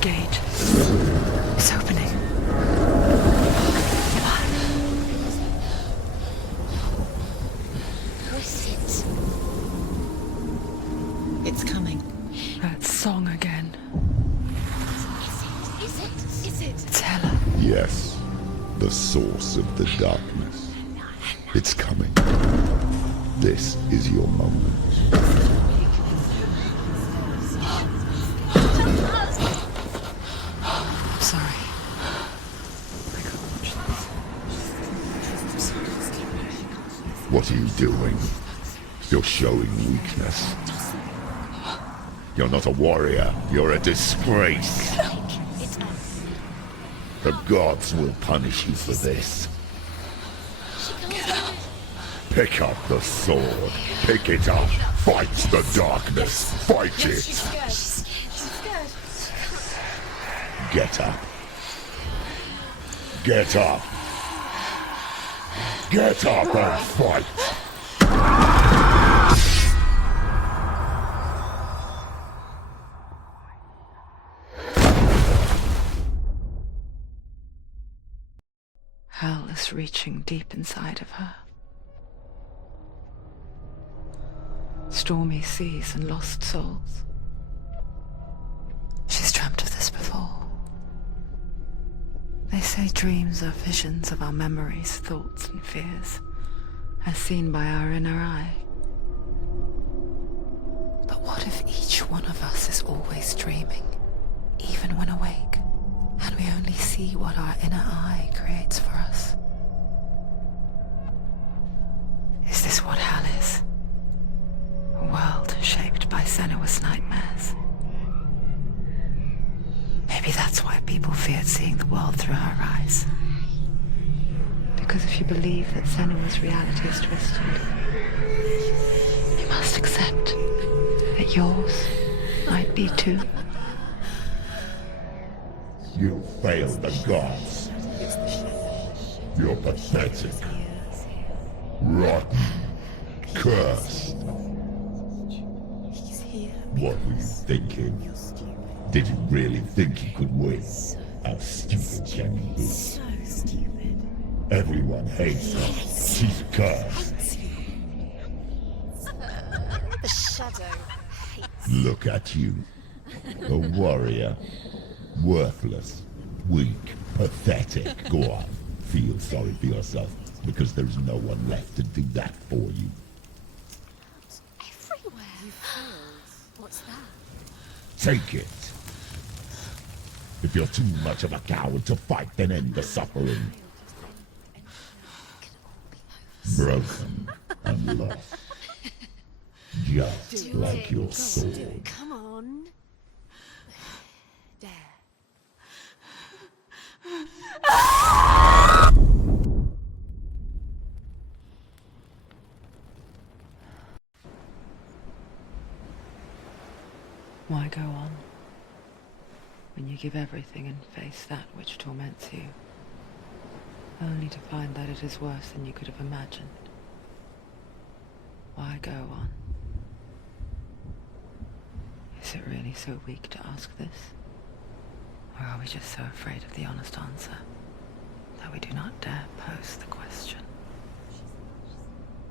gate. It's opening. It's coming. That song again. Is it? It's Hela. Yes, the source of the darkness. It's coming. This is your moment. I'm sorry. I can't watch this. What are you doing? You're showing weakness. You're not a warrior. You're a disgrace. The gods will punish you for this. Pick up the sword. Pick it up. Fight the darkness. Fight it. Get up. Get up. Get up and fight. Hell is reaching deep inside of her. Stormy seas and lost souls. She's dreamt of this before. They say dreams are visions of our memories, thoughts and fears, as seen by our inner eye. But what if each one of us is always dreaming, even when awake, and we only see what our inner eye creates for us? Is this what hell is? A world shaped by Senua's nightmares. Maybe that's why people feared seeing the world through her eyes. Because if you believe that Senua's reality is twisted, you must accept that yours might be too. You failed the gods. You're pathetic. Rotten. Cursed. What were you thinking? Did you really think you could win? How stupid can you be? So stupid. Everyone hates her. She's cursed. The shadow hates. Look at you. A warrior. Worthless. Weak. Pathetic. Go on. Feel sorry for yourself, because there's no one left to do that for you. Everywhere. You failed. What's that? Take it. If you're too much of a coward to fight, then end the suffering. Broken and lost. Just like your soul. Come on. There. Why go on when you give everything and face that which torments you, only to find that it is worse than you could have imagined? Why go on? Is it really so weak to ask this? Or are we just so afraid of the honest answer that we do not dare pose the question?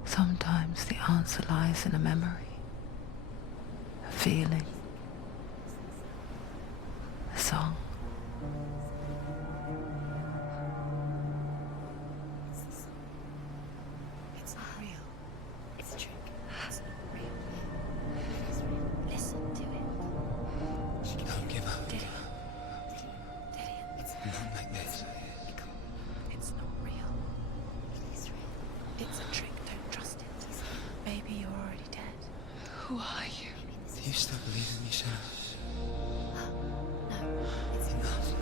Sometimes the answer lies in a memory, a feeling, a song. It's not real. It's a trick. It's not real. It's real. Listen to it. Don't give up. Did it? It's Not like this. It's not real. It is real. It's a trick. Don't trust it. Maybe you're already dead. Who are you? Do you still believe in me, Shadow? No, it's Enough.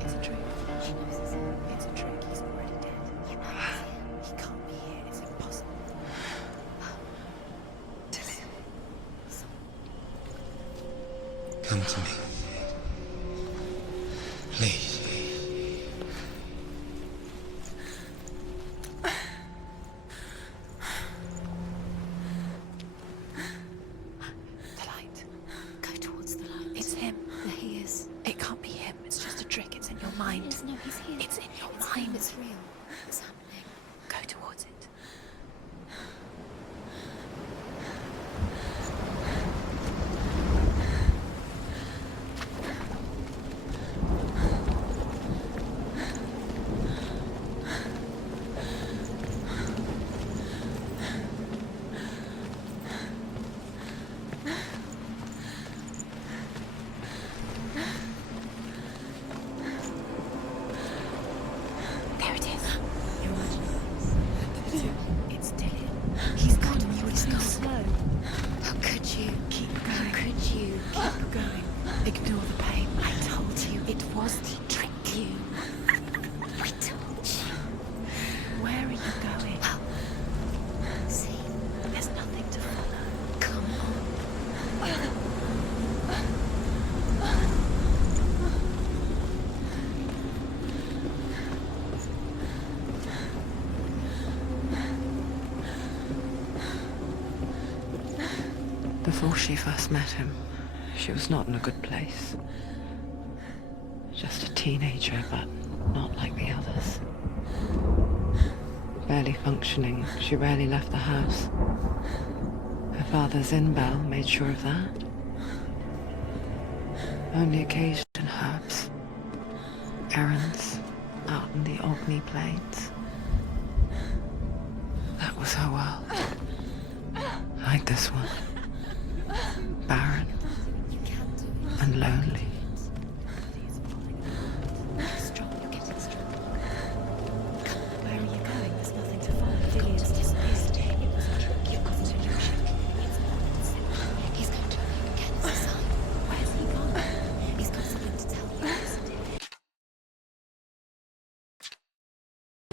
It's a trick. She knows it's him. It's a trick. He's already dead. He can't be here. It's impossible. Come to me. Please. The light. Go towards the light. It's him. There he is. He's here. It's in your It's mind. him, it's real. It's happening. Go towards it. There it is. You're watching. It's Dylan. He's gone. You were too slow. How could you? Keep How going. could you? Keep going. Ignore the pain. I told you it was to trick you. I told you. Where are you going? Well, see, There's nothing to follow. come on. Before she first met him, she was not in a good place. Just a teenager, but not like the others. Barely functioning, she rarely left the house. Her father's in-bell made sure of that. Only occasion herbs, errands out in the Orkney Plains. That was her world. Like this one. Barren You can do it. and lonely. You're strong. You're getting stronger. Where are you going? There's nothing to follow. Dillian's disappeared. It was a trick. You've got an illusion. It's not. He's going to attack again. It's a sign. Where's he gone? He's got something to tell you, isn't he?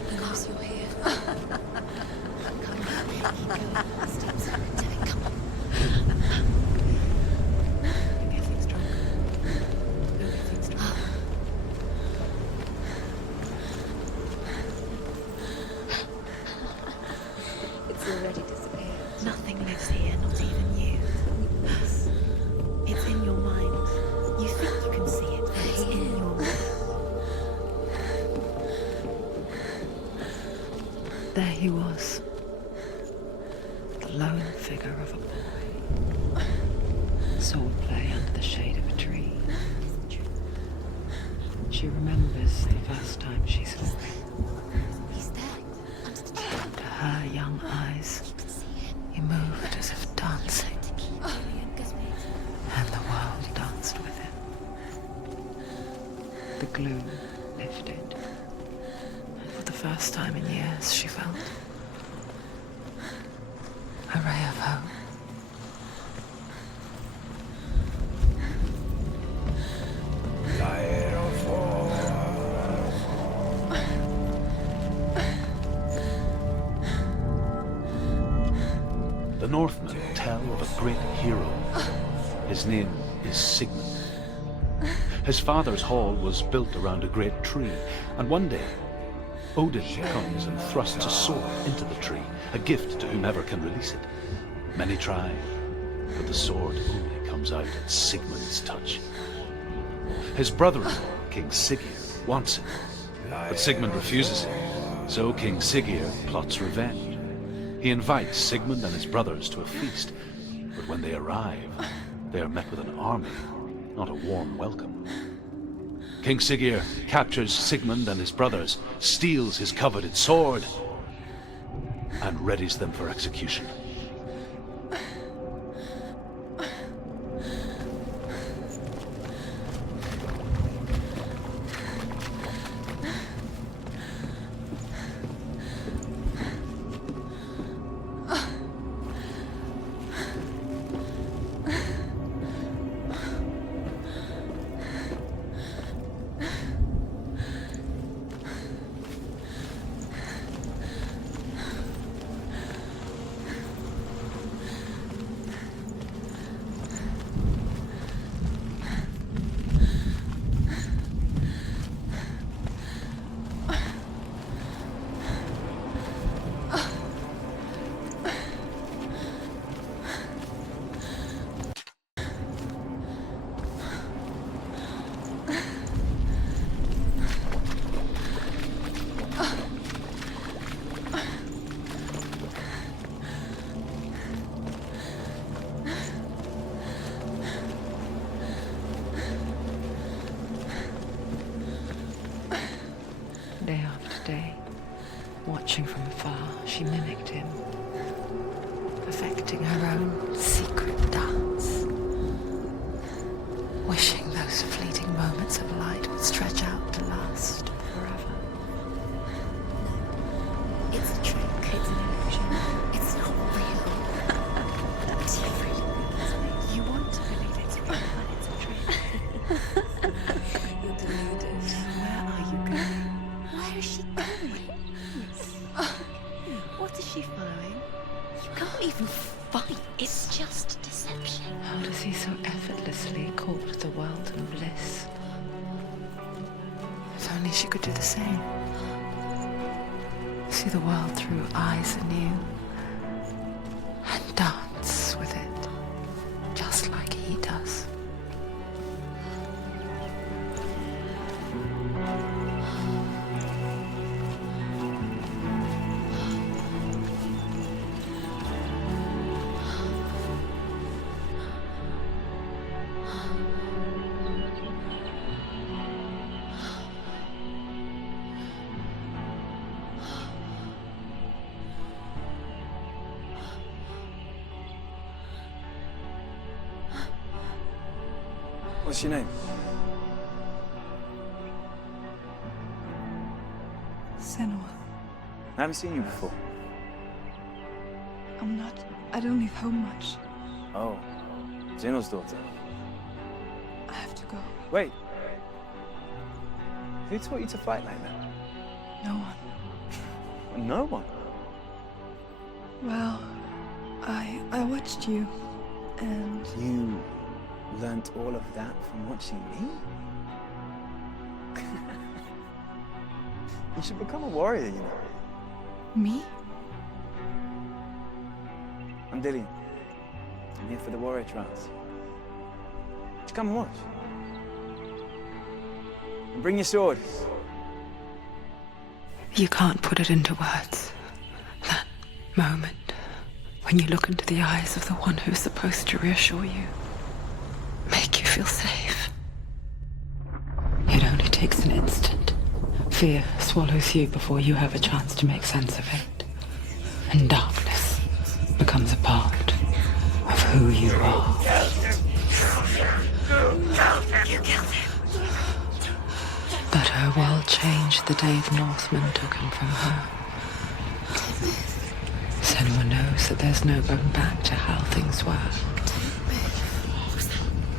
He knows you're here. Come on. Keep going. Steps up and tell him. Come on. You're getting stronger. You're getting stronger. It's already disappeared. Nothing lives here, not even you. It's in your mind. You think you can see it, but it's in your mind. There he was. The lone figure of a boy. Swordplay under the shade of a tree. She remembers the first time she saw him. He's there. Under the tree. To her young eyes, You can see him. he moved as if dancing, To keep Dillian goes with. and the world danced with him. The gloom lifted, and for the first time in years, she felt a ray of hope. The Northmen tell of a great hero. His name is Sigmund. His father's hall was built around a great tree, and one day Odin comes and thrusts a sword into the tree, a gift to whomever can release it. Many try, but the sword only comes out at Sigmund's touch. His brother-in-law, King Siggeir, wants it, but Sigmund refuses it, so King Siggeir plots revenge. He invites Sigmund and his brothers to a feast, but when they arrive, they are met with an army, not a warm welcome. King Siggeir captures Sigmund and his brothers, steals his coveted sword, and readies them for execution. she mimicked him, perfecting her own secret dance, wishing those fleeting moments of light would stretch out to last forever. It's a trick. It's an illusion. It's not real. But you really think it's real. You want to believe it's real, but it's a trick. You're deluded. Where are you going? Where is she going? What is she following? You can't even fight. It's just deception. How does he so effortlessly court the world and bliss? If only she could do the same. See the world through eyes anew and dance with it, just like he does. What's your name? Senua. I haven't seen you before. I don't leave home much. Oh, Zeno's daughter. I have to go. Wait. Who taught you to fight like that? No one. No one. Well, I watched you, and You learnt all of that from watching me? You should become a warrior, you know. me? I'm Dillian. I'm here for the warrior trials. Just come and watch. And bring your sword. You can't put it into words. That moment when you look into the eyes of the one who's supposed to reassure you, make you feel safe. It only takes an instant. Fear swallows you before you have a chance to make sense of it. And darkness becomes a part of who you are. But her world changed the day the Northmen took him from her. Senua knows that there's no going back to how things were.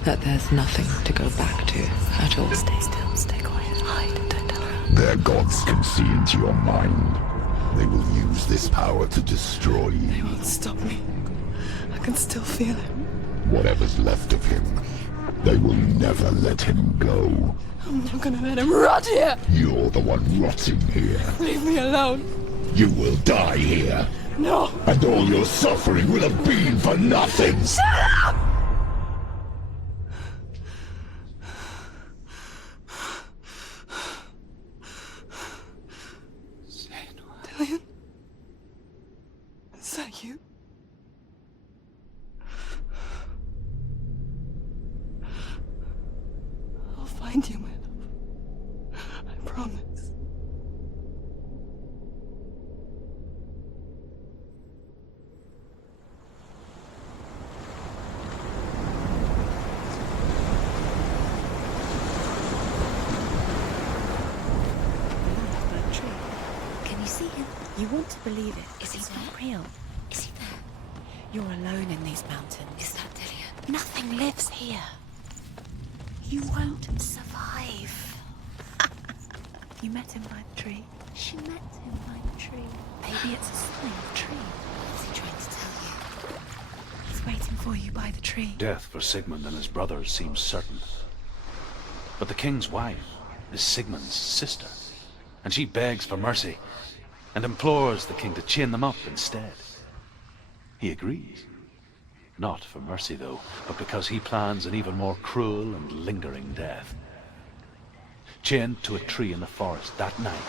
That there's nothing to go back to at all. Stay still, stay quiet, hide, don't tell her. Their gods can see into your mind. They will use this power to destroy you. They won't stop me. I can still feel him. Whatever's left of him, they will never let him go. I'm not gonna let him rot here. You're the one rotting here. Leave me alone. You will die here. No. And all your suffering will have been for nothing. Dillian? Is that you? I'll find you, my love. I promise. Can you see him? You want to believe it. Is he not real? Is he there? You're alone in these mountains. Is that Dillian? Nothing lives here. You won't survive. You met him by the tree. She met him by the tree. Maybe it's a sign. The tree. What's he trying to tell you? He's waiting for you by the tree. Death for Sigmund and his brothers seems certain. But the king's wife is Sigmund's sister, and she begs for mercy and implores the king to chain them up instead. He agrees. Not for mercy, though, but because he plans an even more cruel and lingering death. Chained to a tree in the forest that night,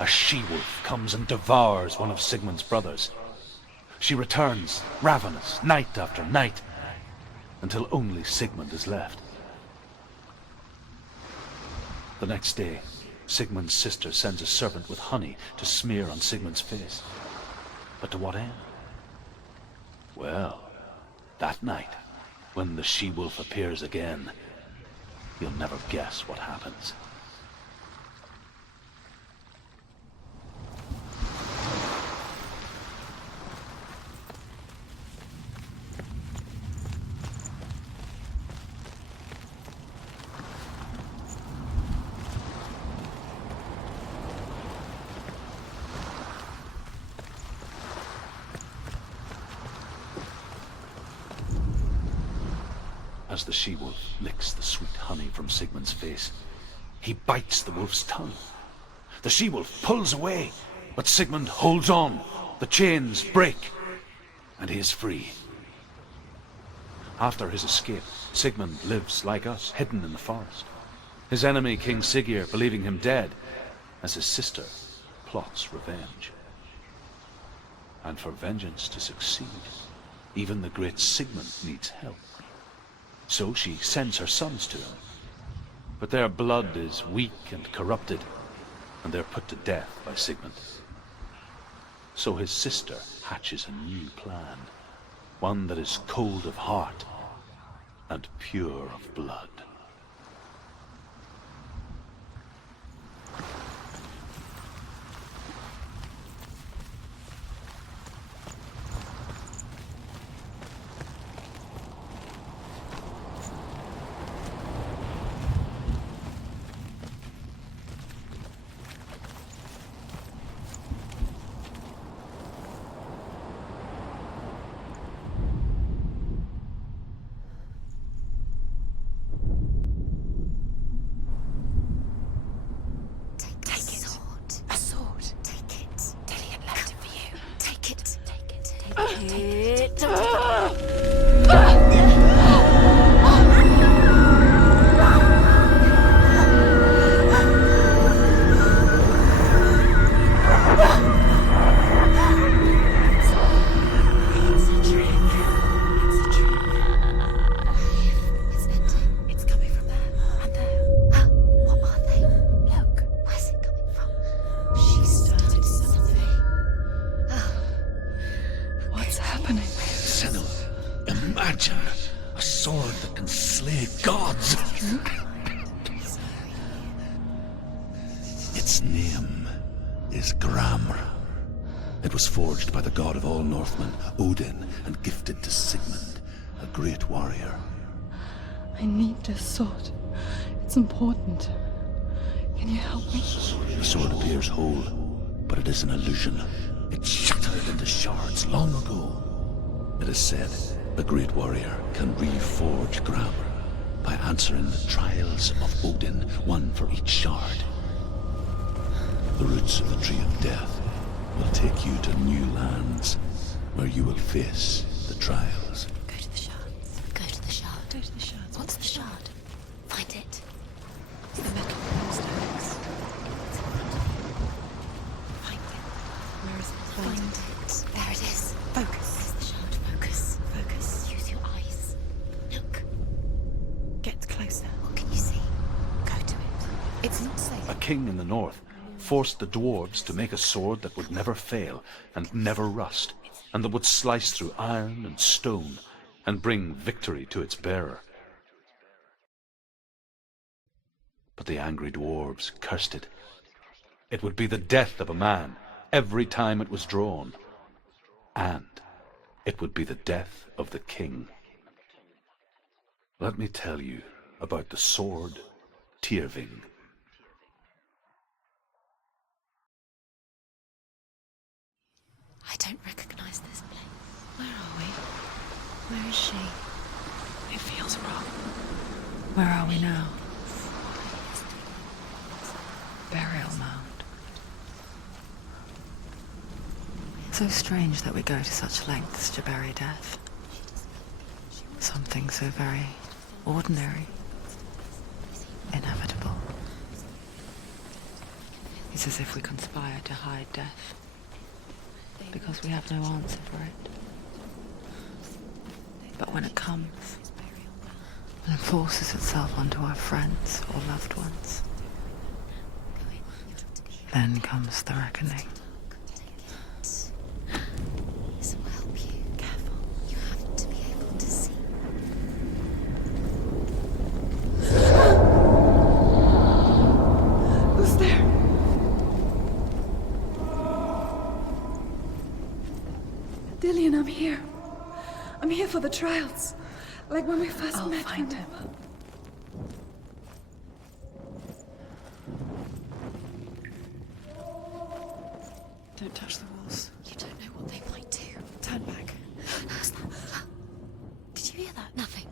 a she-wolf comes and devours one of Sigmund's brothers. She returns, ravenous, night after night, until only Sigmund is left. The next day, Sigmund's sister sends a servant with honey to smear on Sigmund's face. But to what end? Well, that night, when the she-wolf appears again, you'll never guess what happens. As the she-wolf licks the sweet honey from Sigmund's face, he bites the wolf's tongue. The she-wolf pulls away, but Sigmund holds on. The chains break, and he is free. After his escape, Sigmund lives like us, hidden in the forest. His enemy, King Siggeir, believing him dead, as his sister plots revenge. And for vengeance to succeed, even the great Sigmund needs help. So she sends her sons to him. But their blood is weak and corrupted, and they're put to death by Sigmund. So his sister hatches a new plan, one that is cold of heart and pure of blood. Its name is Gramr. It was forged by the god of all Northmen, Odin, and gifted to Sigmund, a great warrior. I need this sword. It's important. Can you help me? The sword appears whole, but it is an illusion. It shattered into shards long ago. It is said a great warrior can reforge Gramr by answering the trials of Odin, one for each shard. The roots of the Tree of Death will take you to new lands where you will face the trials. Go to the shards. Go to the shard. Go to the shards. What's the shard? Find it. It's the metal stones. Find it. Where is it? Find it. There it is. Focus. Where's the shard? Focus. Focus. Use your eyes. Look. Get closer. What can you see? Go to it. It's not safe. A king in the north forced the dwarves to make a sword that would never fail and never rust, and that would slice through iron and stone and bring victory to its bearer. But the angry dwarves cursed it. It would be the death of a man every time it was drawn, and it would be the death of the king. Let me tell you about the sword Tyrving. I don't recognize this place. Where are we? Where is she? It feels wrong. Where are we now? Burial mound. So strange that we go to such lengths to bury death. Something so very ordinary, inevitable. It's as if we conspire to hide death, because we have no answer for it. But when it comes, when it forces itself onto our friends or loved ones, then comes the reckoning. Dillian, I'm here. I'm here for the trials. Like when we first I'll met. find him. Don't touch the walls. You don't know what they might do. Turn back. What was that? Did you hear that? Nothing.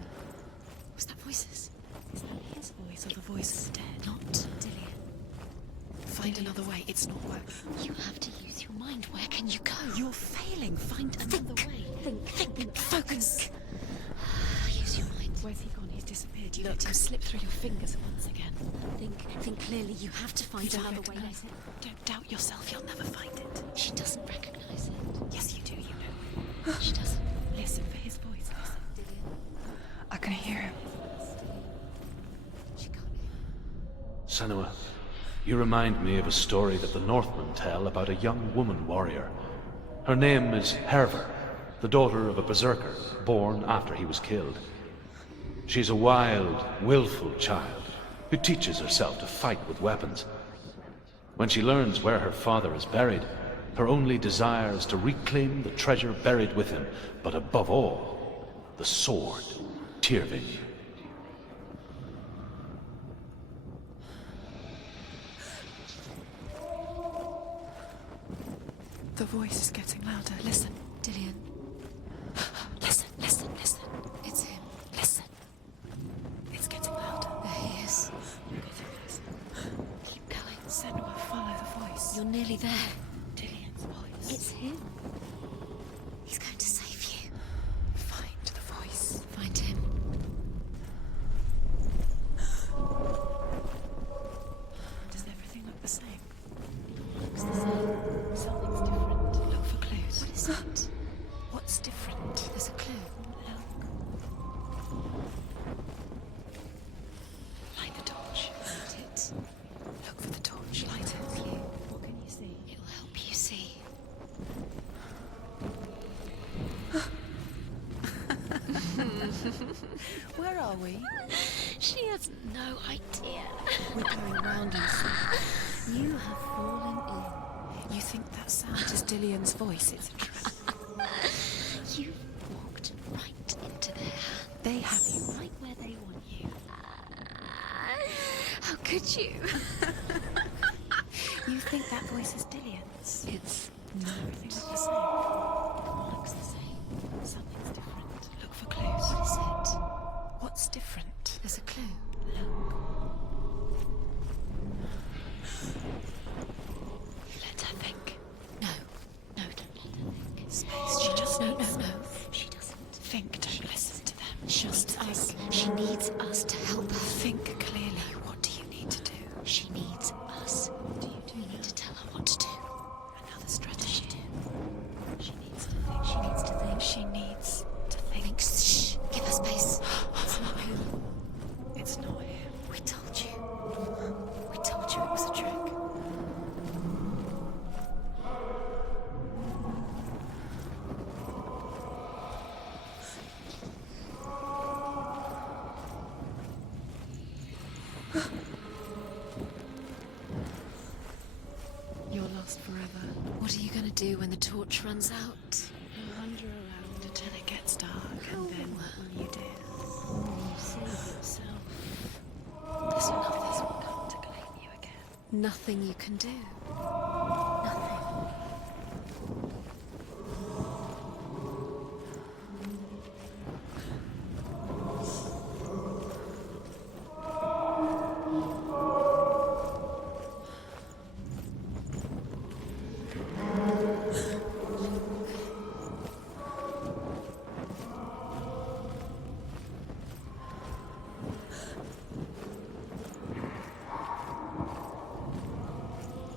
Was that voices? Is that his voice or the voice of the dead? Not Dillian. Find another way. It's not working. You have to use your mind. Where can you go? You're failing. Find another way. Think. Focus. Use your mind. Where's he gone? He's disappeared. You let him slip through your fingers once again. Think clearly. You have to find another way. Don't doubt yourself. You'll never find it. She doesn't recognize it. Yes, you do. You know. She doesn't. Listen for his voice. Listen. I can hear him. She can't hear. Senua, you remind me of a story that the Northmen tell about a young woman warrior. Her name is Herver, the daughter of a berserker born after he was killed. She's a wild, willful child who teaches herself to fight with weapons. When she learns where her father is buried, her only desire is to reclaim the treasure buried with him, but above all, the sword, Tyrving. The voice is getting louder. Listen, Dillian. Listen. It's him. Listen. It's getting louder. There he is. You're getting closer. Keep going. Senua, follow the voice. You're nearly there. Dillian's voice. It's him. He's going to save you. Find the voice. Find him. Does everything look the same? Looks the same. Something's different. Look for clues. What is it? What's different? There's a clue. Look. Light the torch. Light it. Look for the torch. Light it. What can you see? It will help you see. Where are we? She has no idea. We're going round in circles. You have fallen in. You think that sound is Dillian's voice? It's a trap. You walked right into their hands. They have you right where they want you. How could you? You think that voice is Dillian's? It's no. Everything looks the same. Looks the same. Something's different. Look for clues. What is it? What's different? There's a clue. Look. Let her think. No, don't let her think. Space. She just no. She doesn't think. Don't listen to them. Just us. She needs us to help her. Think clearly. What do you need to do? She needs us. What do? You need to tell her what to do. Another strategy. She needs to think. She needs to think. She needs to think. Shh. Give her space. It's not him. It's not him. We told you. We told you it was a trick. You're lost forever. What are you going to do when the torch runs out? You'll wander around until it gets dark, and then what will you do? You save yourself. There's nothing will come to claim you again. Nothing you can do. Nothing.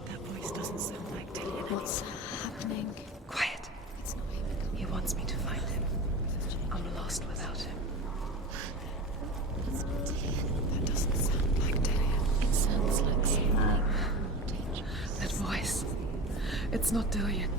That voice doesn't sound like Dillian. What's happening? Quiet. It's not him. He wants me to find him. I'm lost without him. It's not Dillian. That doesn't sound like Dillian. It sounds like something dangerous. That voice. It's not Dillian.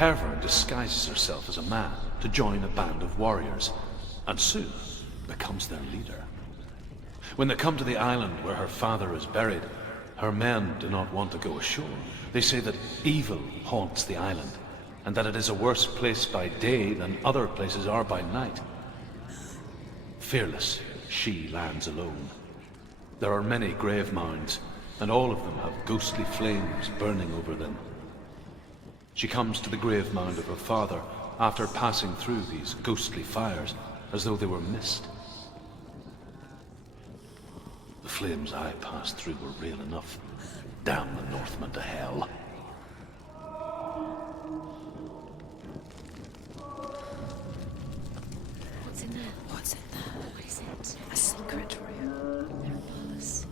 Hervor disguises herself as a man to join a band of warriors, and soon becomes their leader. When they come to the island where her father is buried, her men do not want to go ashore. They say that evil haunts the island, and that it is a worse place by day than other places are by night. Fearless, she lands alone. There are many grave mounds, and all of them have ghostly flames burning over them. She comes to the grave mound of her father after passing through these ghostly fires as though they were mist. The flames I passed through were real enough. Damn the Northmen to hell. What's in there? What's in there? What is it? A secret room. There are bars.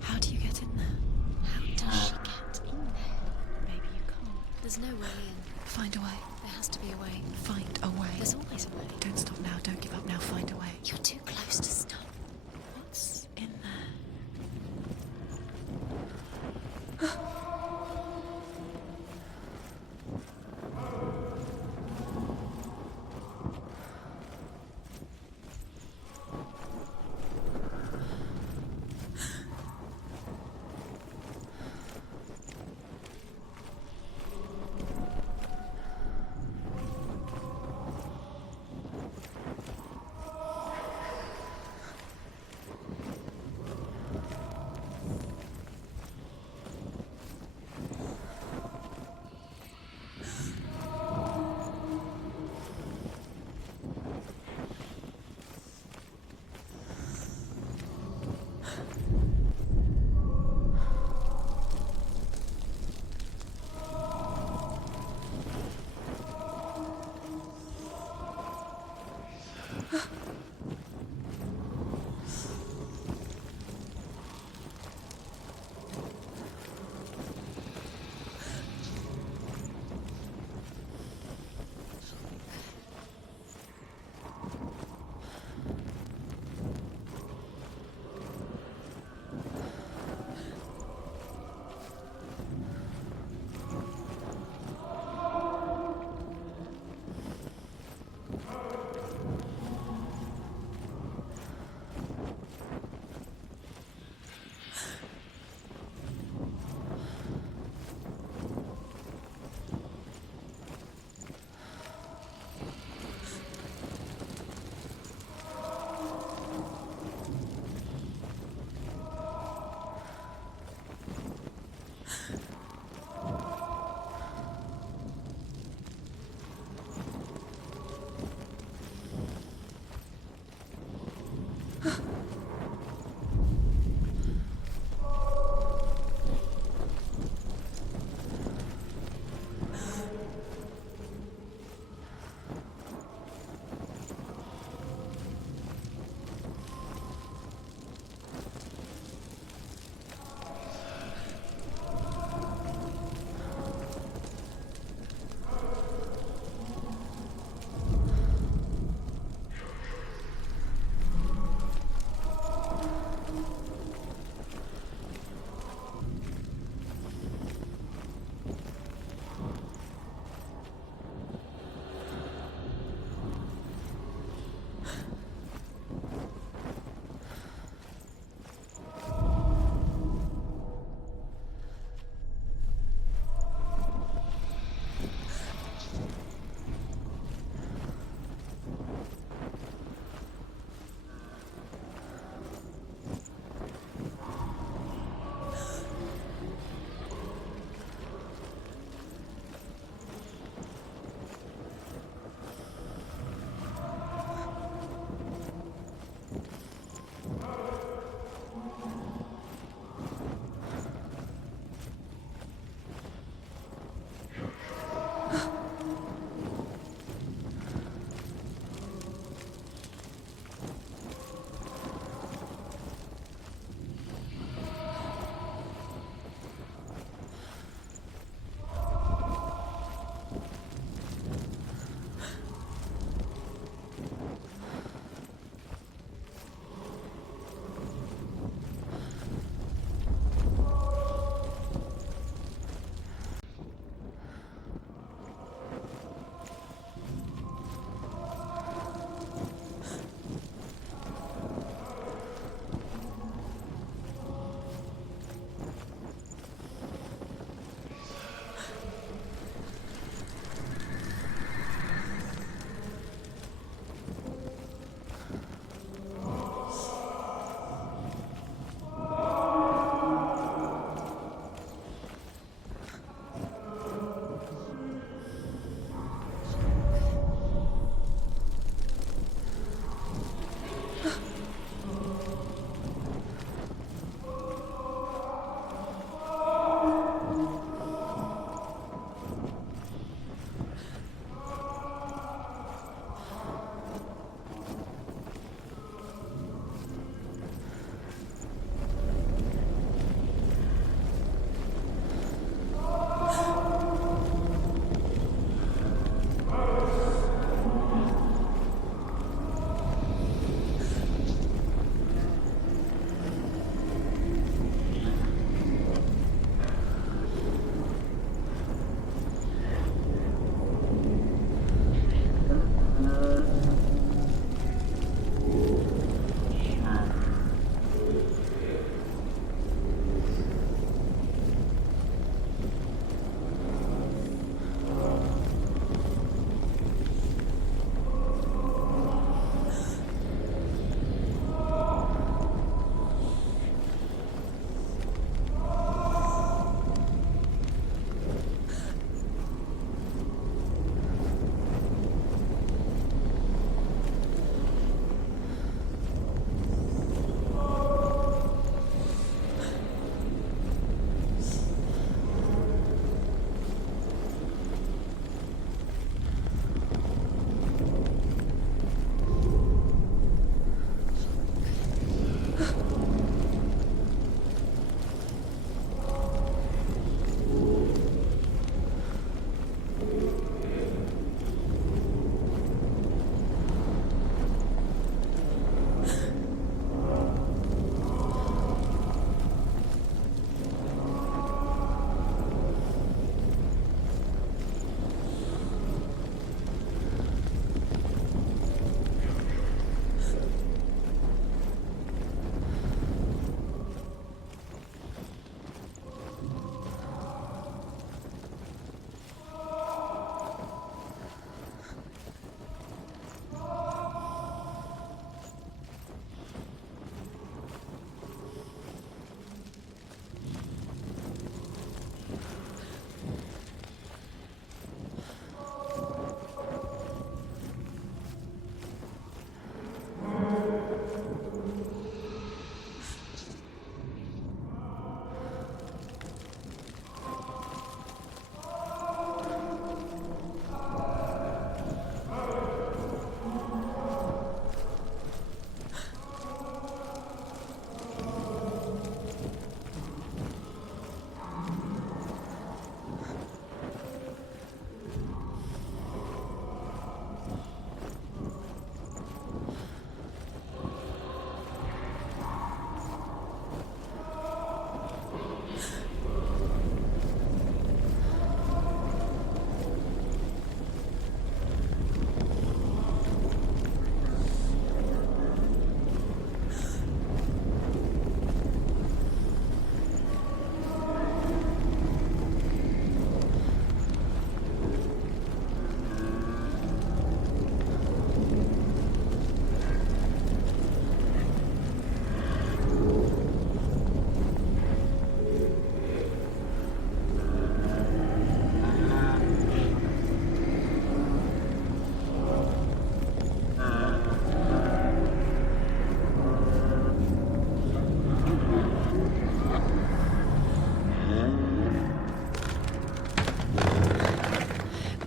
How do you get in there? How does she get in there? Maybe you can't. There's no way in. Find a way. There has to be a way. Find a way. There's always a way. Don't stop now. Don't give up now. Find a way. You're too close to stop. What's in there?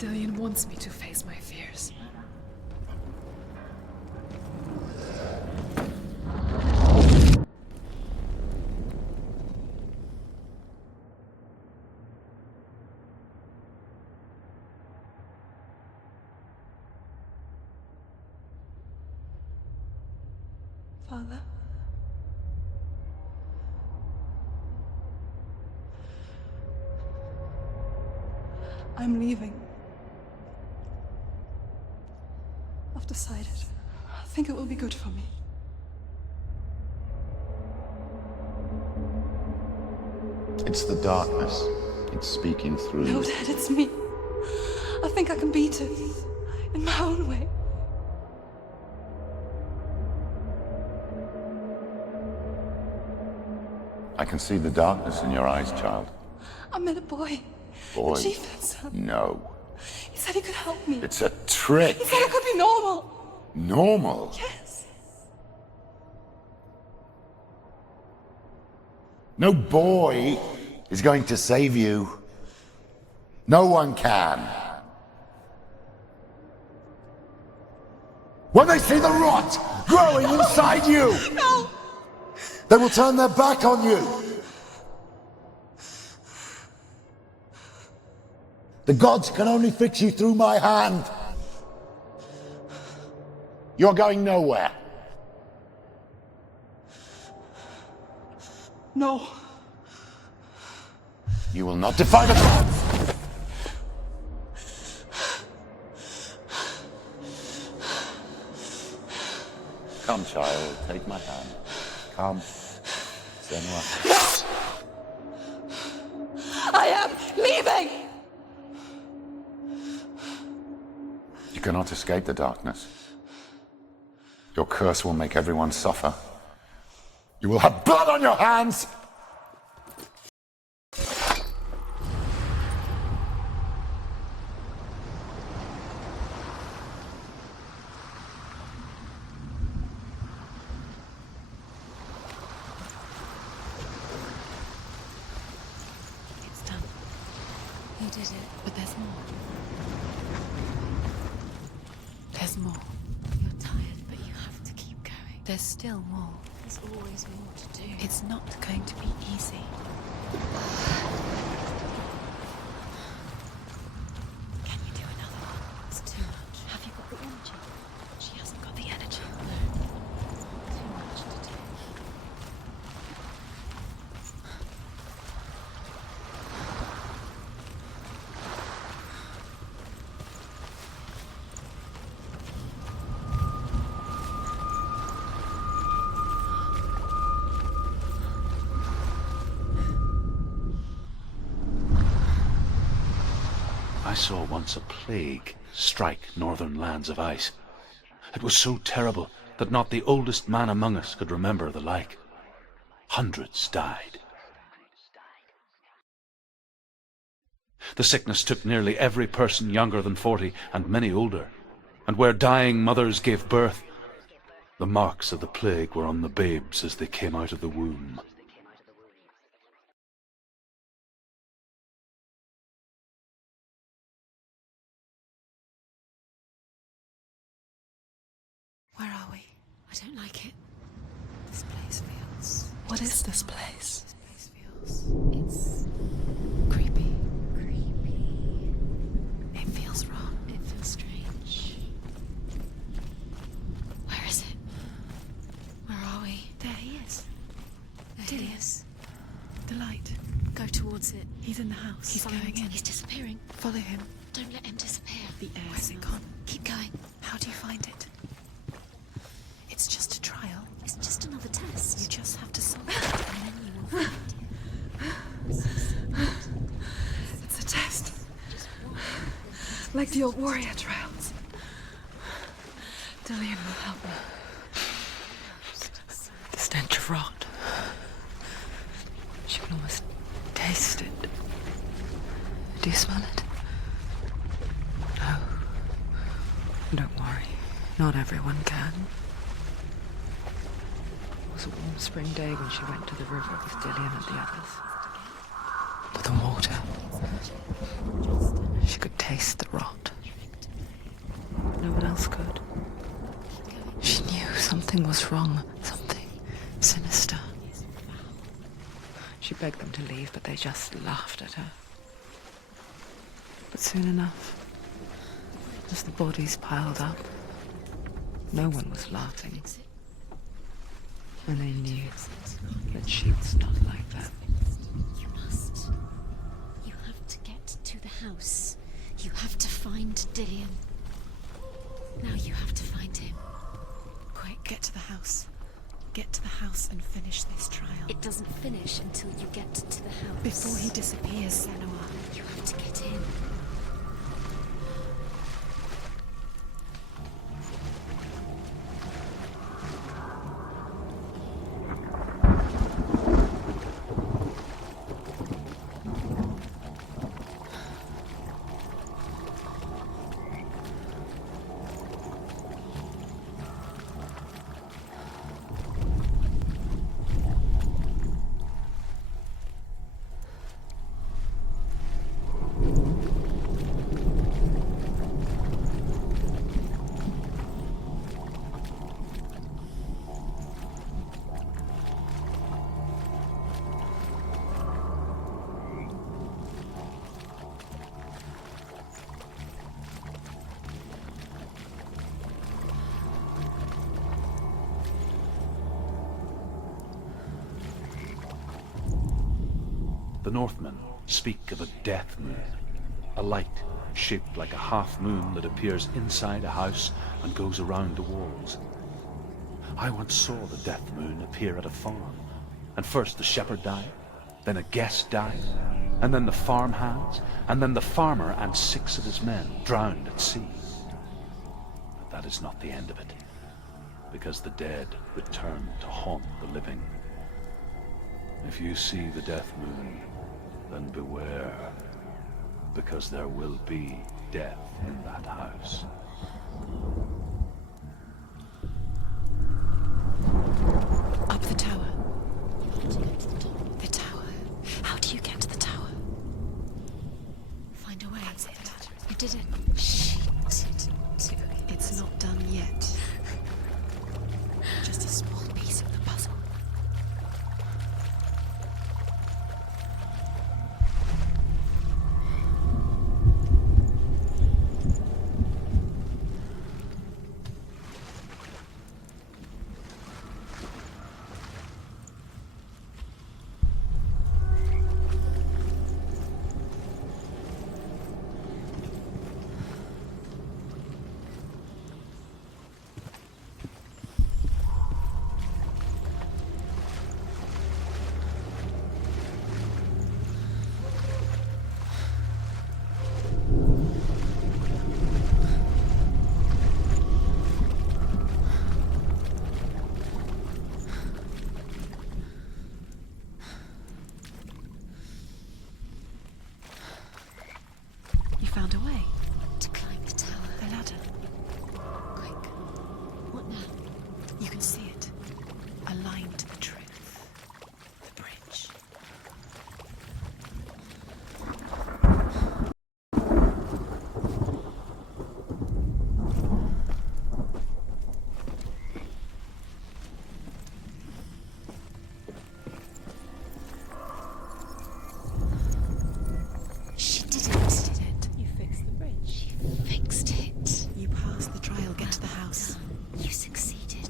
Dillian wants me to face my fears. Father? I'm leaving. I've decided. I think it will be good for me. It's the darkness. It's speaking through No, you. Dad, it's me. I think I can beat it. In my own way. I can see the darkness in your eyes, child. I met a boy. Boy. The chieftain's son. No. He said he could help me. It's a trick. He said I could be normal. Normal. Yes. No boy is going to save you. No one can. When they see the rot growing inside you, No! they will turn their back on you. The gods can only fix you through my hand. You're going nowhere. No. You will not defy the gods. Come, child, take my hand. Come. Senua. I am leaving! You cannot escape the darkness. Your curse will make everyone suffer. You will have blood on your hands! It's done. You did it. But there's more. There's more. You're tired, but you have to keep going. There's still more. There's always more to do. It's not going to be easy. Can you do another one? It's too much. Have you got the energy? She hasn't got the energy. No. Too much to do. I saw once a plague strike northern lands of ice. It was so terrible that not the oldest man among us could remember the like. Hundreds died. The sickness took nearly every person younger than 40 and many older, and where dying mothers gave birth, the marks of the plague were on the babes as they came out of the womb. Where are we? I don't like it. This place feels... What is this place? This place feels... It's... creepy. Creepy. It feels wrong. It feels strange. Where is it? Where are we? There he is. There he is. The light. Go towards it. He's in the house. He's going in. He's disappearing. Follow him. Don't let him disappear. The air Where's it smells. gone? Keep going. How do you find it? It's just a trial. It's just another test. You just have to solve it. And then you will find it. It's a test. Like the old warrior trials. Dillian will help me. The stench of rot. She can almost taste it. Do you smell it? No. Don't worry. Not everyone can. It was a warm spring day when she went to the river with Dillian and the others. But the water. She could taste the rot. No one else could. She knew something was wrong, something sinister. She begged them to leave, but they just laughed at her. But soon enough, as the bodies piled up, no one was laughing. And they knew that she was not like that. You must. You have to get to the house. You have to find Dillian. Now you have to find him. Quick, get to the house. Get to the house and finish this trial. It doesn't finish until you get to the house. Before he disappears, Senua. You have to get in. The Northmen speak of a death moon, a light shaped like a half moon that appears inside a house and goes around the walls. I once saw the death moon appear at a farm, and first the shepherd died, then a guest died, and then the farmhands, and then the farmer and 6 of his men drowned at sea. But that is not the end of it, because the dead return to haunt the living. If you see the death moon, then beware, because there will be death in that house. Up the tower. You have to get to the top. The tower. How do you get to the tower? Find a way. That's it. You did it. She didn't do it. It's not done yet. Just a small piece of the puzzle. Found a way. To climb the tower. The ladder. Quick. What now? You can see it. Aligned to the truth. The bridge. She did it. You fixed the bridge. Fixed it. You passed the trial. Get to the house. You succeeded.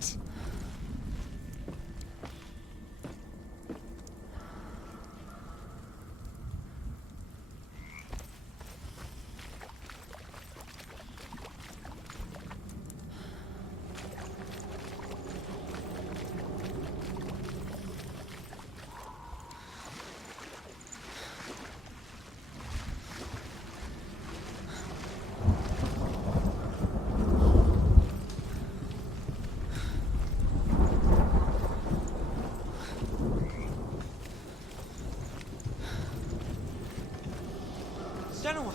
Senua!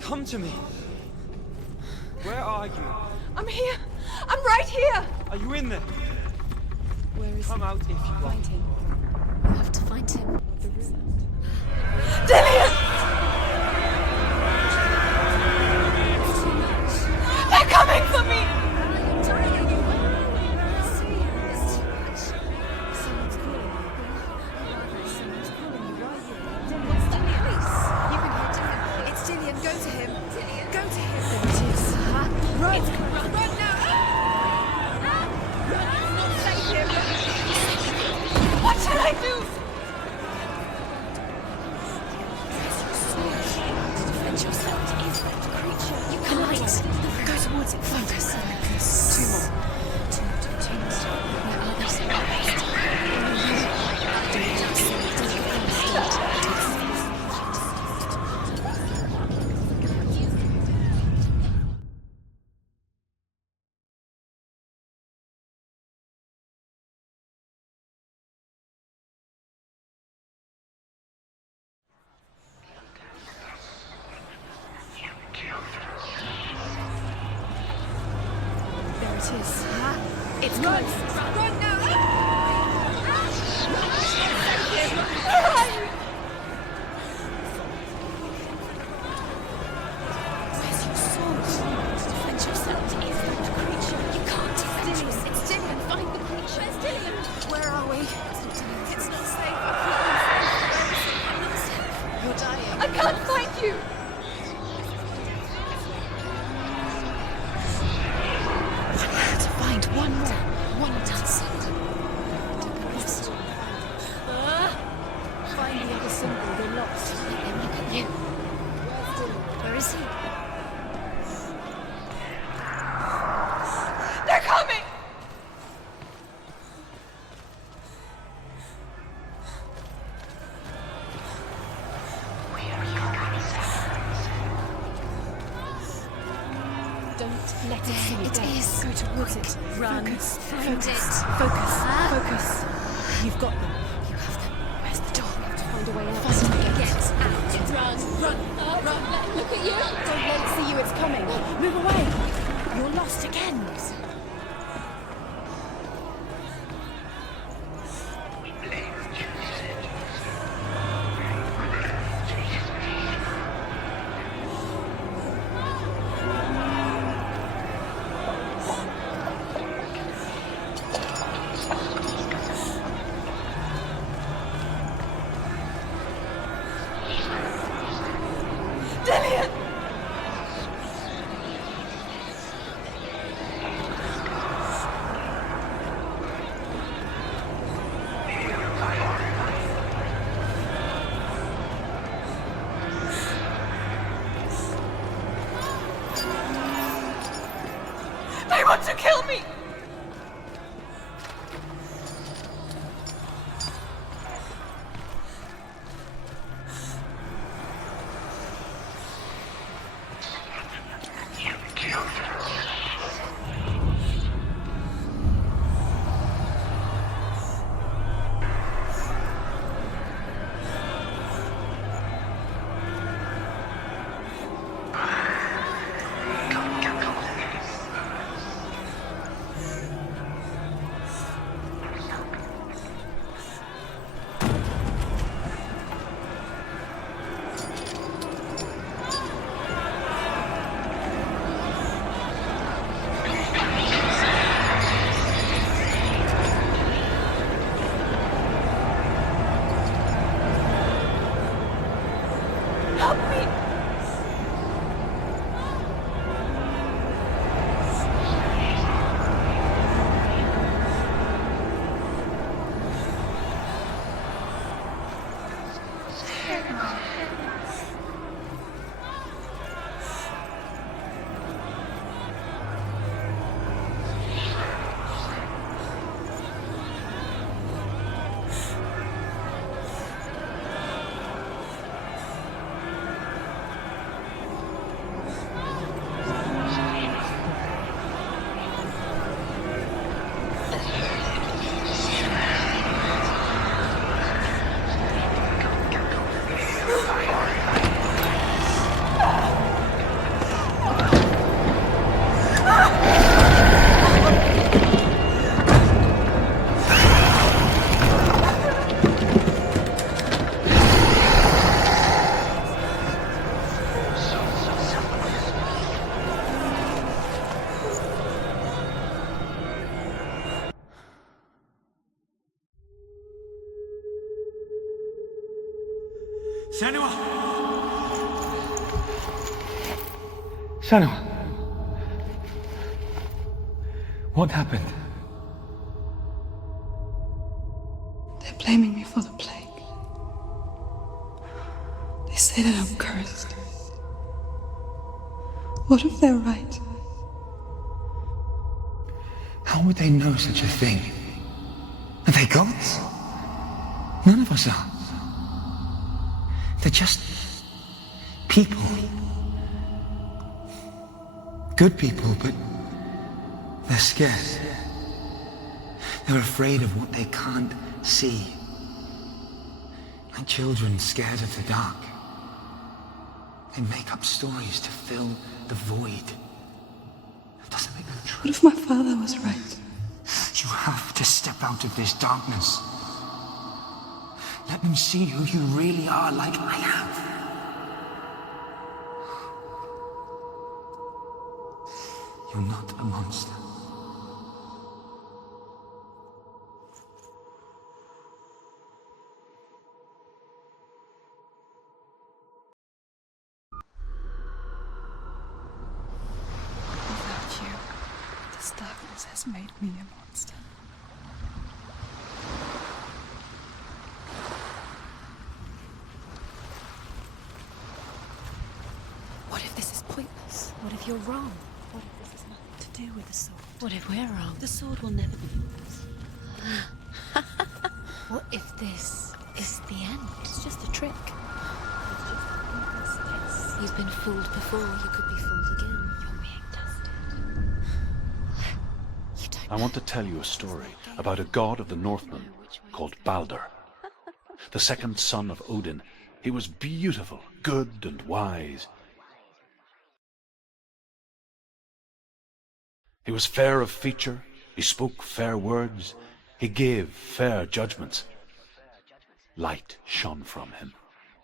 Come to me! Where are you? I'm here! I'm right here! Are you in there? Where is Come out if you are. Find him. You have to find him. Dillian! It's run now! Not safe here! What shall I do? Defend yourself against that creature. You can't. Go towards it. Focus. Two more. Two more. Where are they suppressed? There it is. It's close. Run now! Where's your sword? Defend yourself against that creature. You can't defend yourself. It's Dillian. Find the creature. Where's Dillian? Where are we? It's not safe. I'm not safe. You're dying. I can't find you. One more. One dance. Find the other symbol. They're lost. They look at you. Where's Dylan? Where is he? They're coming! Don't let it see you. It is. Go towards it. Run. Focus. Focus. Focus. Focus. You've got them. You have them. Where's the door? You have to find a way out. Find a way out. Get out. Run. Run. Run. Look at you. Don't let it see you. It's coming. Move away. You're lost again. They want to kill me! Senua! Senua! What happened? They're blaming me for the plague. They say that I'm cursed. What if they're right? How would they know such a thing? Are they gods? None of us are. They're just people. Good people, but they're scared. They're afraid of what they can't see. Like children scared of the dark. They make up stories to fill the void. That doesn't make them true. What if my father was right? You have to step out of this darkness. Let them see who you really are, like I have. You're not a monster. Without you, this darkness has made me a monster. What if this is pointless? What if you're wrong? What if this has nothing to do with the sword? What if we're wrong? The sword will never be yours. What if this is the end? It's just a trick. It's just a pointless test. You've been fooled before. You could be fooled again. You're being tested. You don't I want to tell you a story about a god of the Northmen called Balder. The second son of Odin. He was beautiful, good and wise. He was fair of feature, he spoke fair words, he gave fair judgments. Light shone from him.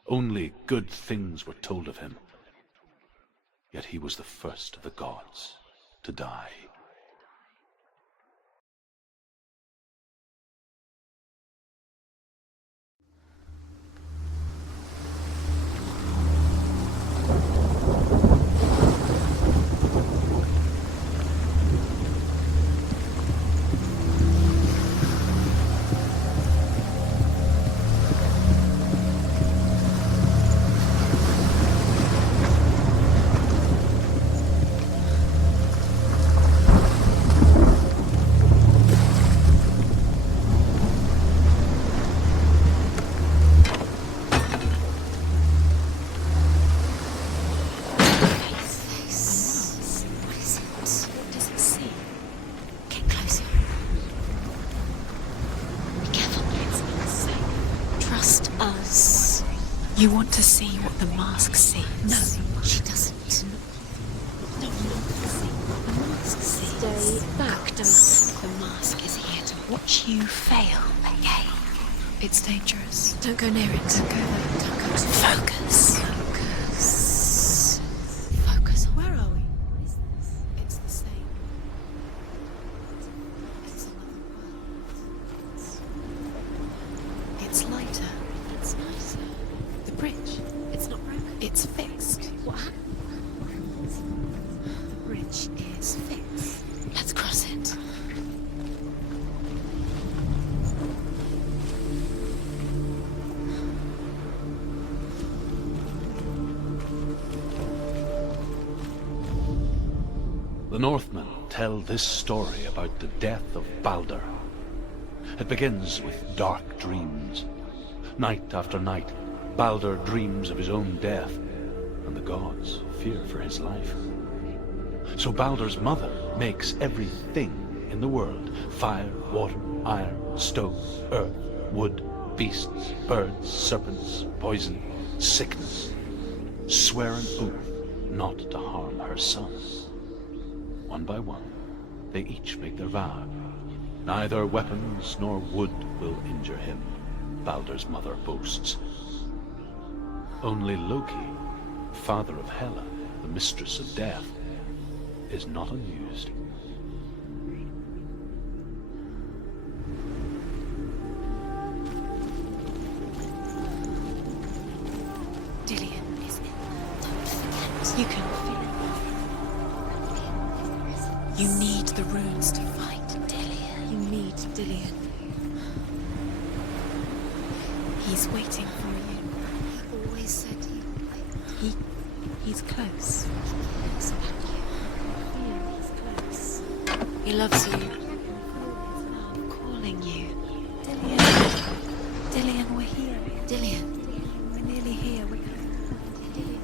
Only good things were told of him. Yet he was the first of the gods to die. You want to see what the mask sees? No, she doesn't. No, you want to see what the mask sees. Stay back, don't. The mask is here to watch you fail, okay? It's dangerous. Don't go near it. Don't go there. Don't go. Focus. Focus. Focus. Where are we? What is this? It's the same. It's another world. It's lighter. It's nicer. The bridge, it's not broken. It's fixed. What happened? The bridge is fixed. Let's cross it. The Northmen tell this story about the death of Balder. It begins with dark dreams. Night after night, Balder dreams of his own death, and the gods fear for his life. So Balder's mother makes everything in the world: fire, water, iron, stone, earth, wood, beasts, birds, serpents, poison, sickness, swear an oath not to harm her son. One by one, they each make their vow. Neither weapons nor wood will injure him, Balder's mother boasts. Only Loki, father of Hela, the mistress of death, is not amused. Dillion is in. Don't forget. You can feel it. You need the runes to fight Dillian. You need Dillian. He's waiting for you. He always said he's close. He cares about you. He's close. He loves you. I'm calling you. Dillian. Dillian, we're here. Dillian. We're nearly here. We're Dillian.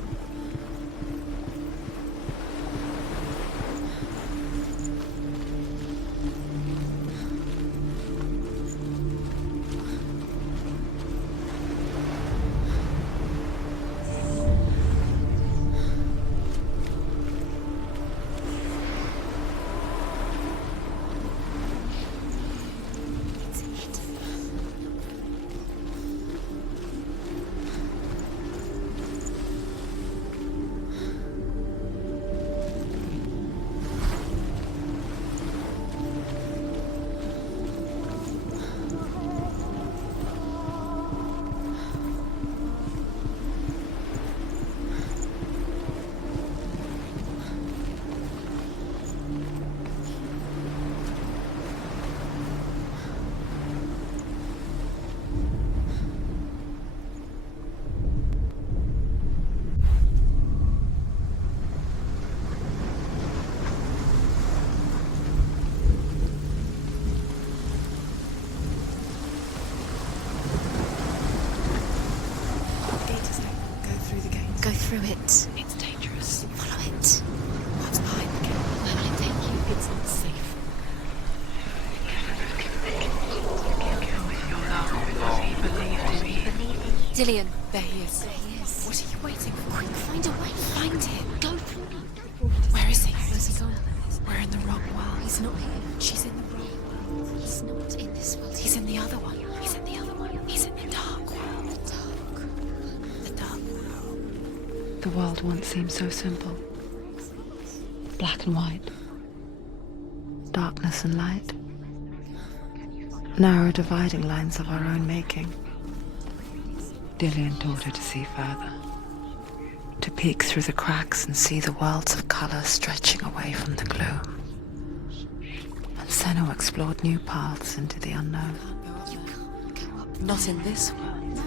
Go through it. It's dangerous. Follow it. What's behind the gate? Where will it take you? It's not safe. Dillian, there he is. There he is. What are you waiting for? Quick, find a way. Find him. Go. Where is he? Where's he gone? We're in the wrong world. He's not here. She's in the wrong world. He's not in this world. He's in the other one. He's in the other one. He's in the dark world. The dark world. The world once seemed so simple. Black and white. Darkness and light. Narrow dividing lines of our own making. Dillian taught her to see further. To peek through the cracks and see the worlds of color stretching away from the gloom. And Senua explored new paths into the unknown. You can't go up. Not in this world.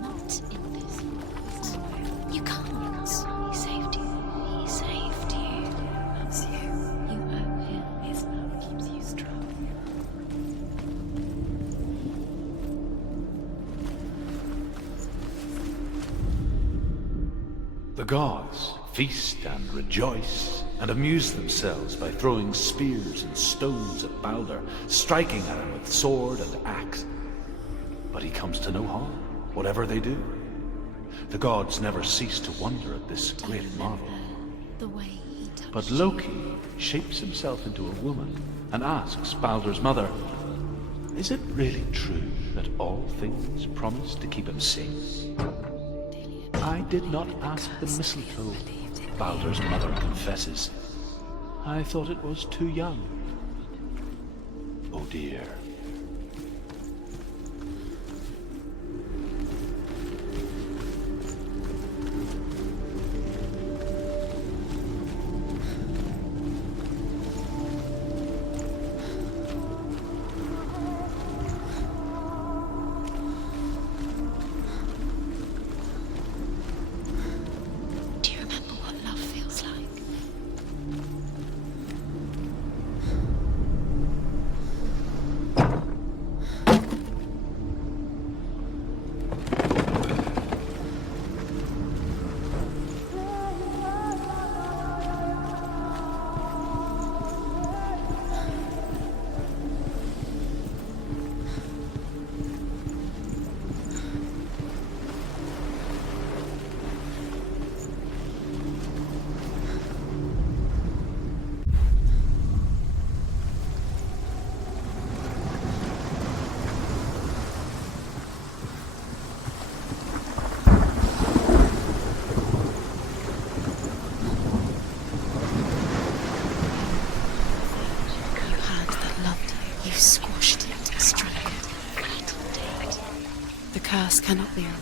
Not in this world. You can't. He saved you. He saved you. He loves you. You owe him. His love keeps you strong. The gods feast and rejoice and amuse themselves by throwing spears and stones at Balder, striking at him with sword and axe. But he comes to no harm, whatever they do. The gods never cease to wonder at this great marvel. The way he touched But Loki shapes himself into a woman and asks Balder's mother, "Is it really true that all things promise to keep him safe?" "I did not ask the mistletoe," Balder's mother confesses. "I thought it was too young." Oh dear. Do you remember what love feels like? You had that loved you. You squashed it, struck it, flattened it. The curse cannot be undone.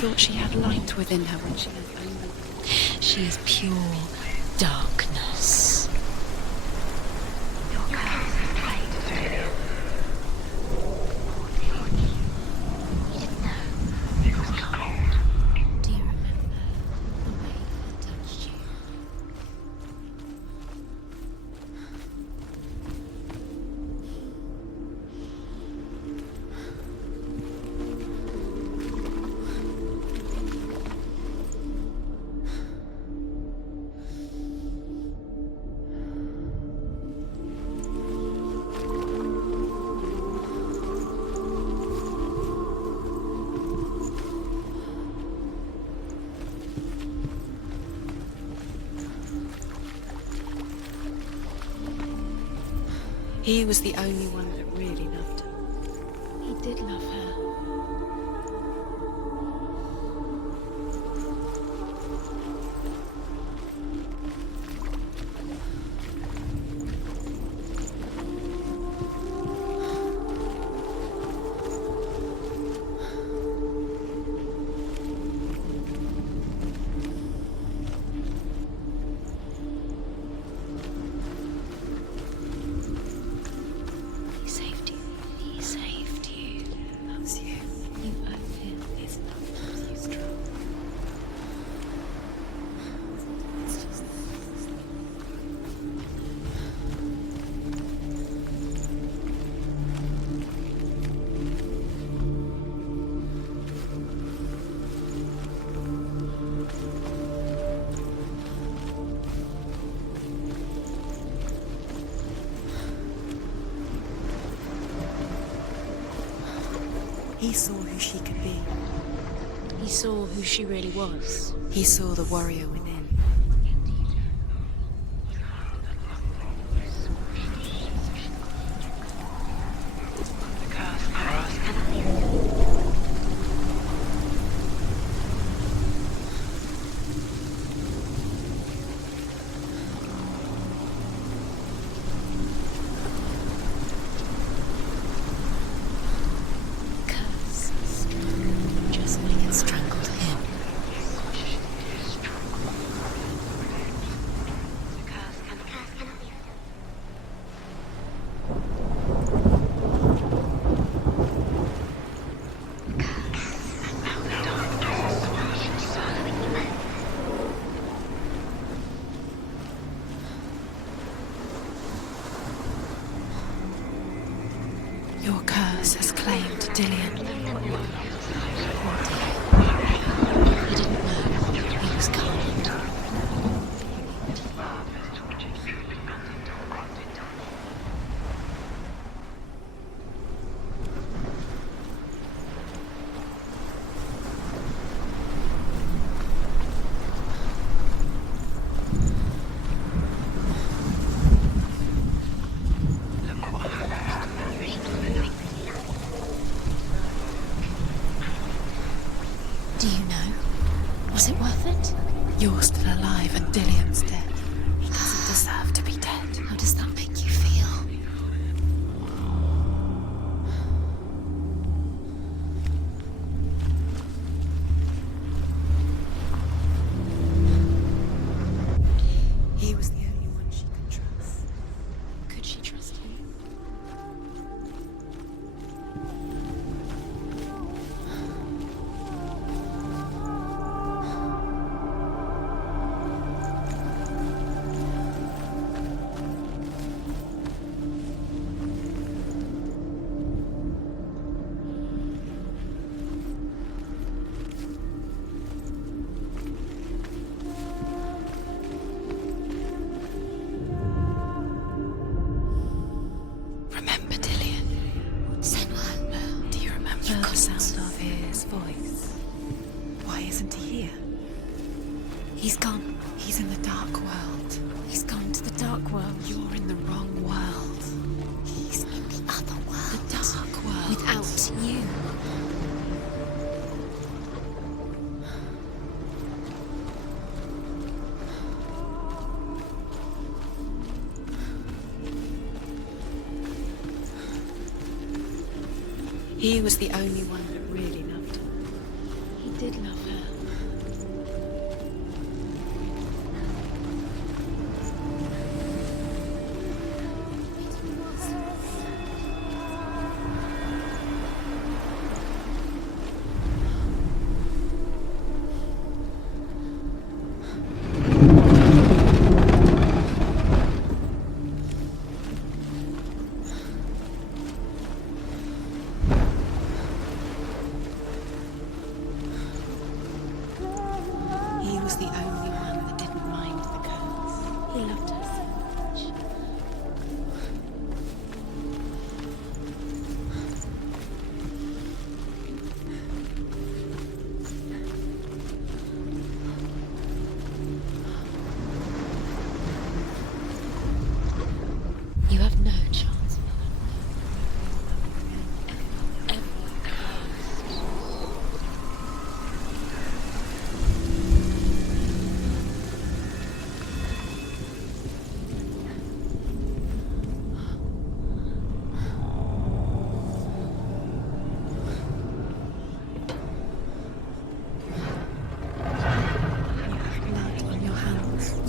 thought she had light within her when she has only... She is pure darkness. Your curse is played through you. You didn't know it was cold. Do you remember the way it touched you? He was the only one that really loved her. He did love her. He saved you. Loves you. You owe him his love. Loves you strong. It's just... He saw who she could be. He saw who she really was. He saw the warrior within. Just like it strangled him. Your curse has claimed Dillian. He didn't know he was kind. Do you know? Was it worth it? You're still alive and Dillian's dead. He doesn't deserve to be dead. How does that make you feel? He was the only one she could trust. Could she trust him? Remember Dillian? Senua. Do you remember the sound of his voice? Why isn't he here? He's gone. He's in the dark world. He's gone to the dark world. You're in the wrong world. He's in the other world. The dark world. Without you. He was the only one that really loved her. He did love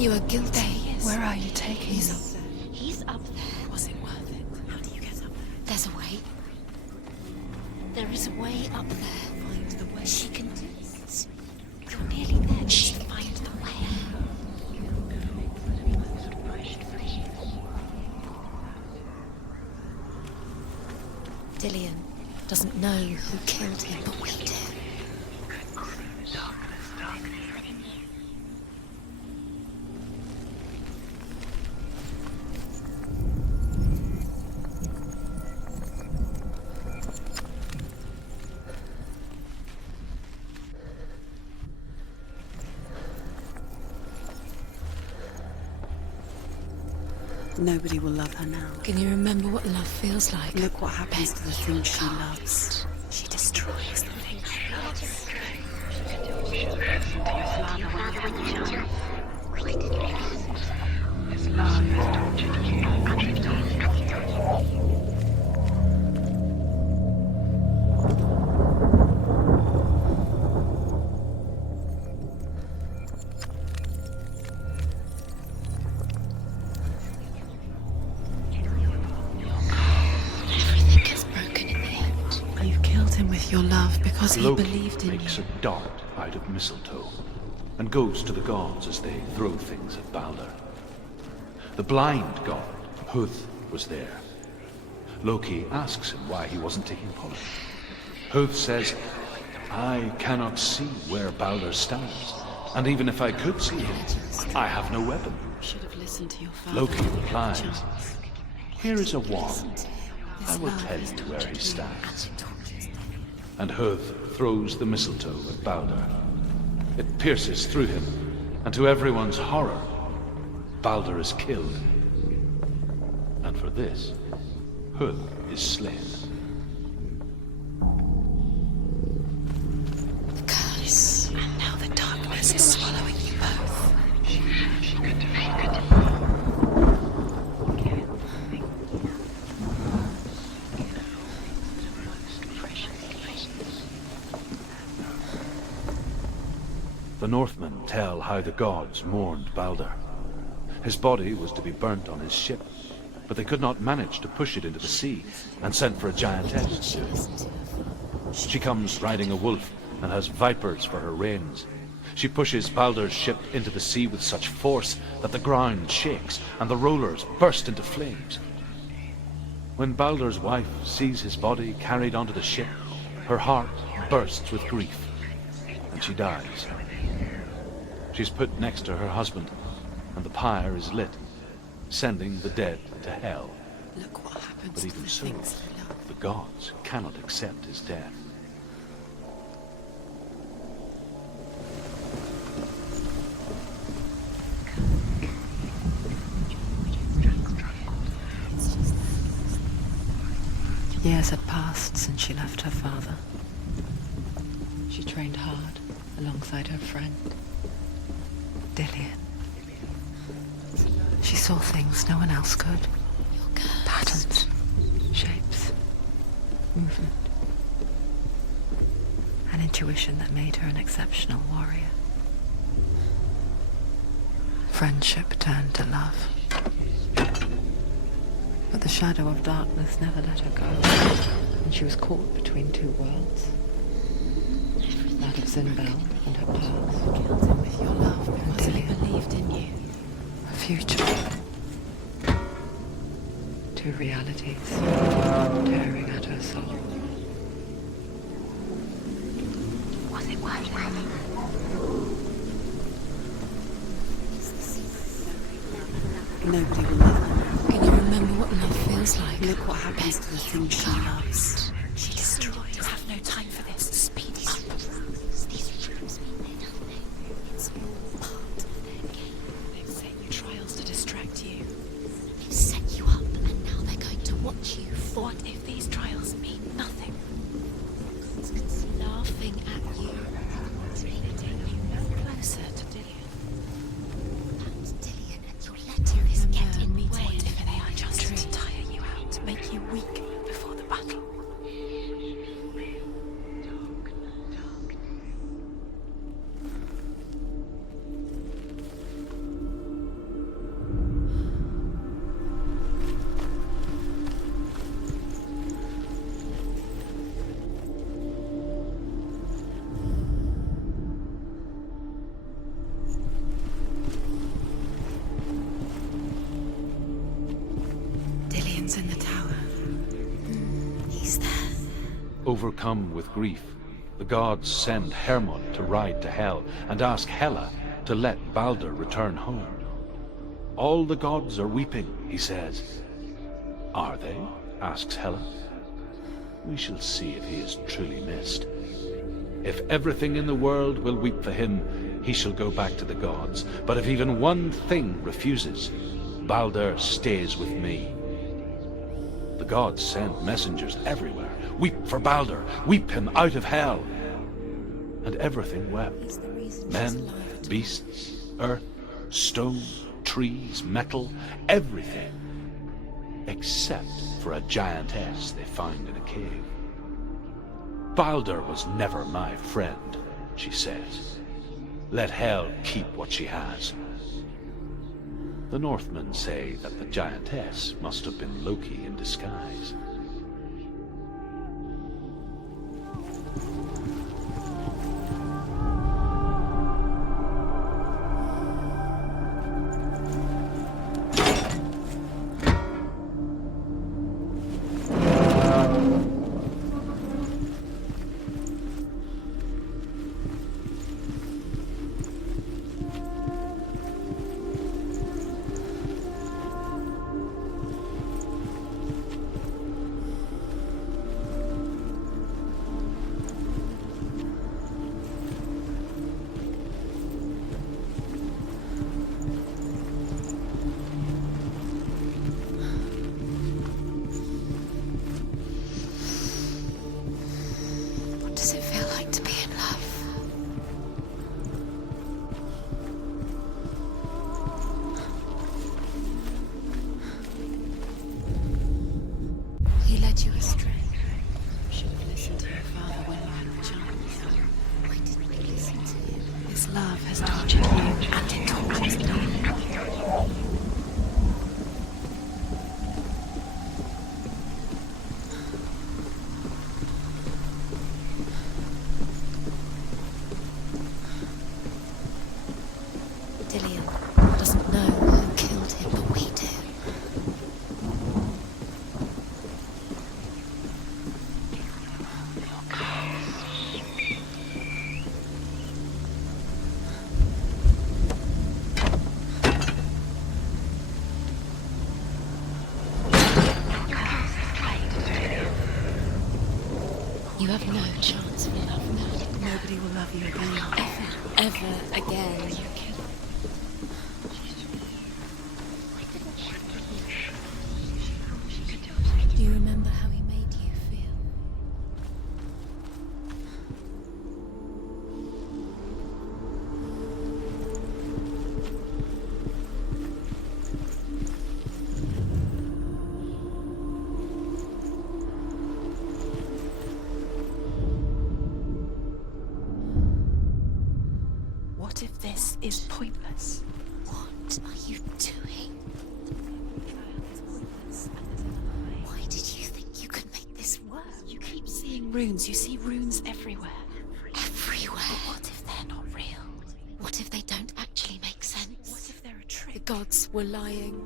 You are guilty. There he is. Where are you taking He's me? up there. He's up there. Was it worth it? How do you get up there? There's a way. There is a way up there. Find the way. She can do it. You're nearly there. She find the way. Dillian doesn't know who killed him, but we do. Nobody will love her now. Can you remember what love feels like? Look what happens to the things she loves. She destroys the things she loves. Everything gets broken in the end. You've killed him with your love because he Loki believed in makes you. a dart out of mistletoe and goes to the gods as they throw things at Balder. The blind god, Huth, was there. Loki asks him why he wasn't taking part. Huth says, I cannot see where Balder stands, and even if I could see him, I have no weapon. Should have listened to your father. Loki replies, here is a wand. I will tell you where he stands. And Huth throws the mistletoe at Balder. It pierces through him, and to everyone's horror, Balder is killed. And for this, Huth is slain. The curse. And now the darkness is swallowing you both. The Northmen tell how the gods mourned Balder. His body was to be burnt on his ship, but they could not manage to push it into the sea and sent for a giantess to do it. She comes riding a wolf and has vipers for her reins. She pushes Balder's ship into the sea with such force that the ground shakes and the rollers burst into flames. When Balder's wife sees his body carried onto the ship, her heart bursts with grief, and she dies. She's put next to her husband, and the pyre is lit, sending the dead to hell. Look what happens But to even the so, things we love. the gods cannot accept his death. Years had passed since she left her father. She trained hard alongside her friend, Dillian. She saw things no one else could. Patterns, shapes, movement. An intuition that made her an exceptional warrior. Friendship turned to love. But the shadow of darkness never let her go, and she was caught between two worlds. That of Zinbel and her past. Killed him with your love because he Dillian. believed in you. A future. Two realities tearing at her soul. Was it worth it? Nobody will love her now. Can you remember what love feels like? Look what happens to the things she loves. She destroys. You have no time for this. Speed up. These rooms mean nothing. It's all part of their game. They've set you trials to distract you. They've set you up, and now they're going to watch you fall. What if these trials mean nothing? It's laughing at you. Closer to Dillian. That's Dillian, and you're letting this get in the way. What if they are just to tire you out, to make you weak before the battle? Overcome with grief, the gods send Hermod to ride to Hell and ask Hela to let Balder return home. All the gods are weeping, he says. Are they? Asks Hela. We shall see if he is truly missed. If everything in the world will weep for him, he shall go back to the gods. But if even one thing refuses, Balder stays with me. The gods send messengers everywhere. Weep for Balder, weep him out of Hell. And everything wept. Men, beasts, earth, stone, trees, metal, everything. Except for a giantess they find in a cave. Balder was never my friend, she says. Let Hel keep what she has. The Northmen say that the giantess must have been Loki in disguise. Does it feel like to be in love? He led you astray. Should have listened to your father when you had the chance. Why didn't we listen to him? His love has tortured you, And it tortures me. Dillion doesn't know who killed him, but we do. You have no chance for love now. nobody will love you again. Ever again. Do you remember how he made you feel? What if this is pointless? What are you doing? Why did you think you could make this work? You keep seeing runes. You see runes everywhere. Everywhere. But what if they're not real? What if they don't actually make sense? What if they're a trick? The gods were lying.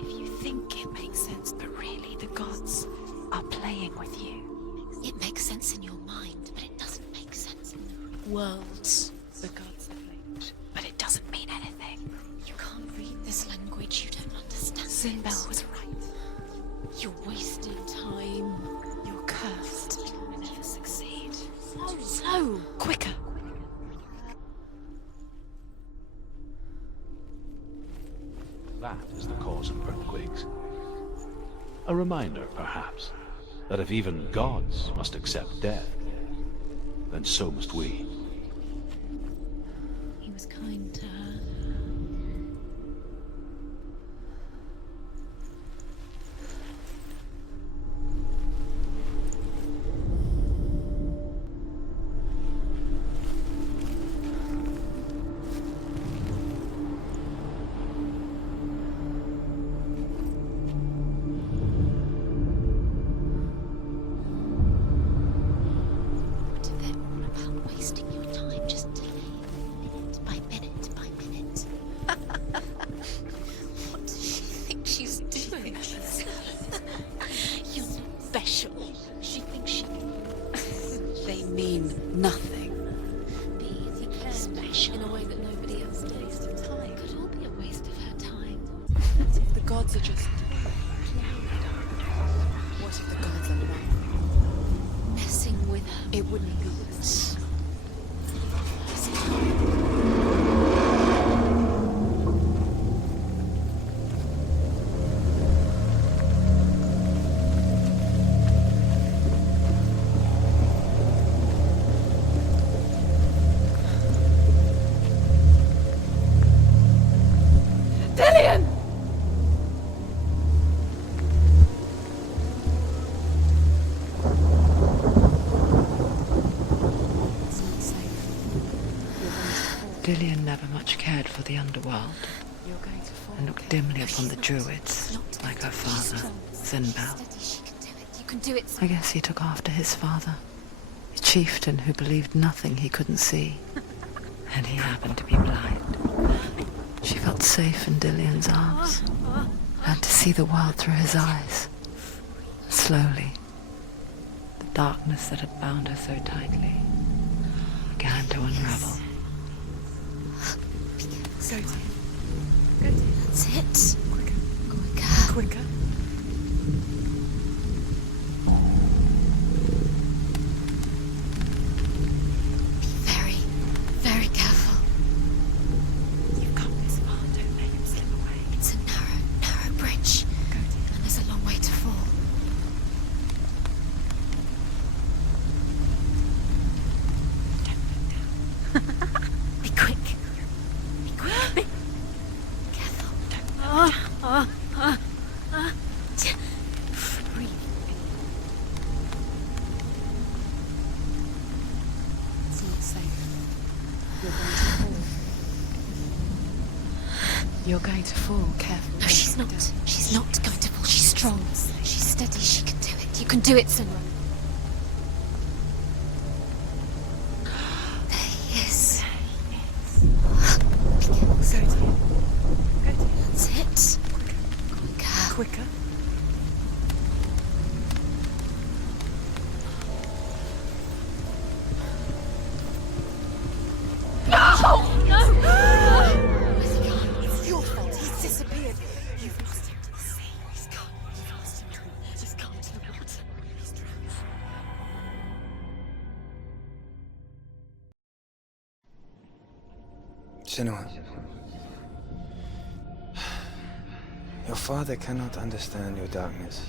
If you think it makes sense, but really the gods are playing with you. It makes sense in your mind, but it doesn't make sense in the worlds. The gods are playing, but it doesn't mean anything. You can't read this language, you don't understand. Sinbel was right. You're wasting time. You're cursed. You'll never succeed. Slow, quicker. That is the cause of earthquakes. A reminder, perhaps, that if even gods must accept death, then so must we. He was kind to her. What if they're all about wasting your time just minute by minute by minute? What does she think she's doing? You're special. She thinks she can mean nothing. Be special in a way that nobody else does. It could all be a waste of her time. If the gods are just what if the gods are not? Messing with her. It wouldn't be this. Dillian never much cared for the underworld and looked dimly upon the druids, like her father, Zinbel. You can do it. I guess he took after his father, a chieftain who believed nothing he couldn't see, and he happened to be blind. She felt safe in Dillian's arms, and to see the world through his eyes. Slowly, the darkness that had bound her so tightly began to unravel. Go to That's it. quicker. Quicker. Be very, very careful. You've come this far, don't let him slip away. It's a narrow, narrow bridge. And there's a long way to fall. Be quick. Be quick. Be careful. Breathe. It's not safe. You're going to fall. Careful. No, she's not. She's not going to fall. She's strong. She's steady. She can do it. You can do it, Senua. There he is. Be careful. That's it. Quicker. Quicker. Where's he gone? It's your fault. He's disappeared. You've lost him to the sea. He's gone. You've lost him. He's gone to the water. He's drowned. Senua, your father cannot understand your darkness.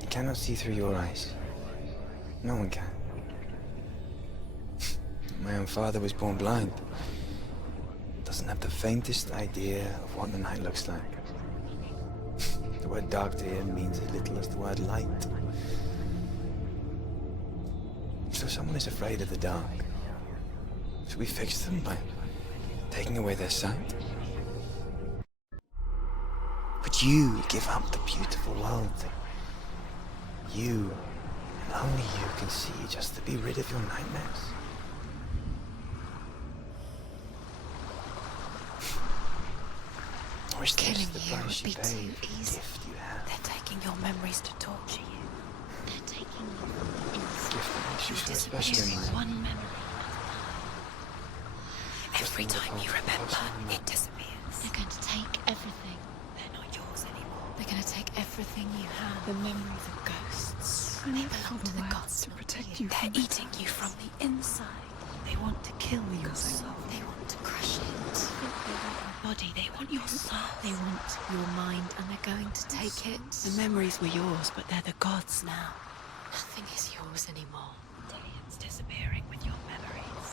He cannot see through your eyes. No one can. My own father was born blind. Doesn't have the faintest idea of what the night looks like. The word dark to him means as little as the word light. So someone is afraid of the dark. Should we fix them by taking away their sight? Would you give up the beautiful world that you, and only you, can see just to be rid of your nightmares? Or is Killing this the you price would you be pay too for the easy. gift you have? They're taking your memories to torture you. They're taking you from the inside. Gift that makes you so special in Disappearing my one memory. Every time you remember, it disappears. They're going to take everything. They're not yours anymore. They're going to take everything you have. The memories of ghosts. They belong to the gods, to not protect you. you They're from eating you from the inside. They want to kill your soul. They want to crush it. They want your body. They want your soul. They want your mind, and they're going to take it. The memories were yours, but they're the gods now. Nothing is yours anymore. Dillian's disappearing with your memories.